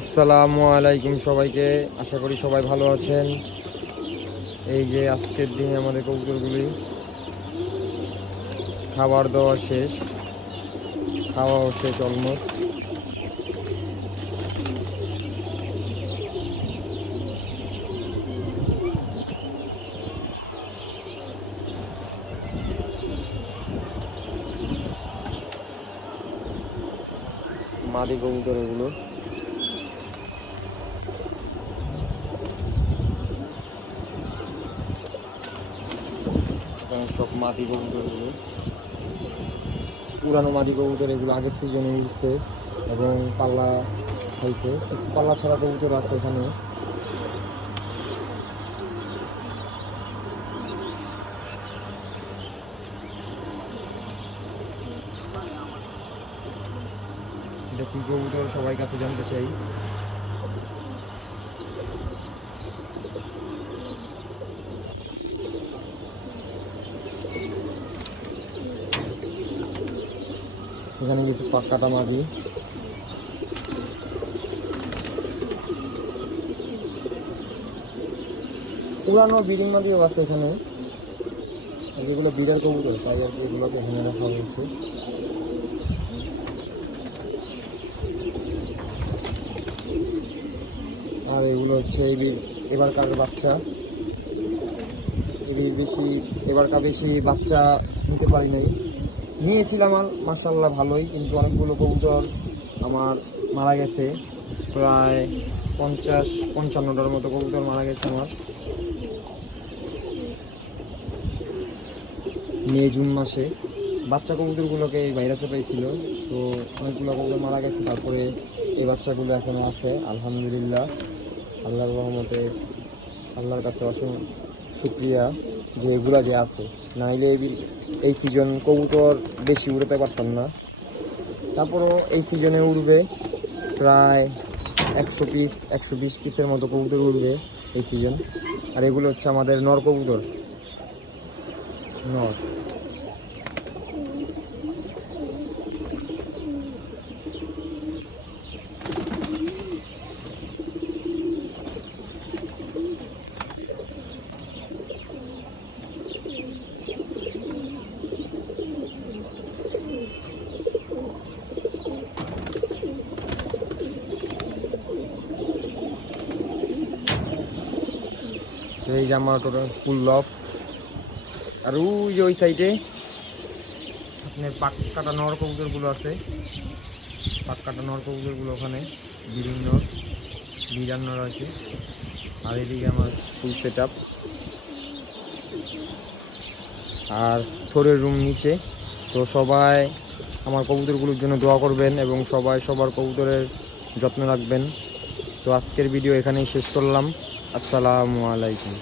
আসসালামু আলাইকুম সবাইকে, আশা করি সবাই ভালো আছেন। এই যে আজকের দিনে আমাদের কবুতরগুলি খাবার দাওয়া শেষ, খাওয়াও শেষ অলমোস্ট। মাদি কবুতর এগুলো। সব মাদি কবুতর এগুলো, পুরানো মাদি কবুতর এগুলো আগের সিজনে উঠছে এবং পাল্লা খাইছে। কিছু পাল্লা ছাড়া কবুতর আছে এখানে। এটা কি কবুতর সবাই কাছে জানতে চাই। এখানে কিছু পাক্কাটা মাদি। পুরানো ব্রিডিং মাদিও আছে এখানে, যেগুলো ব্রিডার কবুতর তাই আর কি এগুলোকে এখানে রাখা হয়েছে। আর এগুলো হচ্ছে এবারকার বাচ্চা। এবারকার বেশি বাচ্চা নিতে পারি নাই, নিয়েছিলাম আর মাশাআল্লাহ ভালোই, কিন্তু অনেকগুলো কবুতর আমার মারা গেছে। প্রায় 50-55টার মতো কবুতর মারা গেছে আমার জুন মাসে। বাচ্চা কবুতরগুলোকে এই ভাইরাসে পাইছিল, তো অনেকগুলো কবুতর মারা গেছে। তারপরে এই বাচ্চাগুলো এখনও আছে আলহামদুলিল্লাহ, আল্লাহর রহমতে। আল্লাহর কাছে অসংখ্য শুকরিয়া যে এগুলা যে আছে, নাইলে এই সিজন কবুতর বেশি উড়াতে পারতাম না। তারপরও এই সিজনে উড়বে প্রায় 120 পিসের মতো কবুতর উড়বে এই সিজন। আর এগুলো হচ্ছে আমাদের নর কবুতর, নর। এই যে আমার টোটাল ফুল লফট। আর ওই যে ওই সাইডে আপনার পাক কাটা নর কবুতরগুলো আছে, পাক কাটা নর কবুতরগুলো ওখানে বিভিন্ন নর আছে। আর এদিকে আমার ফুল সেট আপ, আর থোরের রুম নিচে। তো সবাই আমার কবুতরগুলোর জন্য দোয়া করবেন এবং সবাই সবার কবুতরের যত্ন রাখবেন। তো আজকের ভিডিও এখানেই শেষ করলাম। আসসালামু আলাইকুম।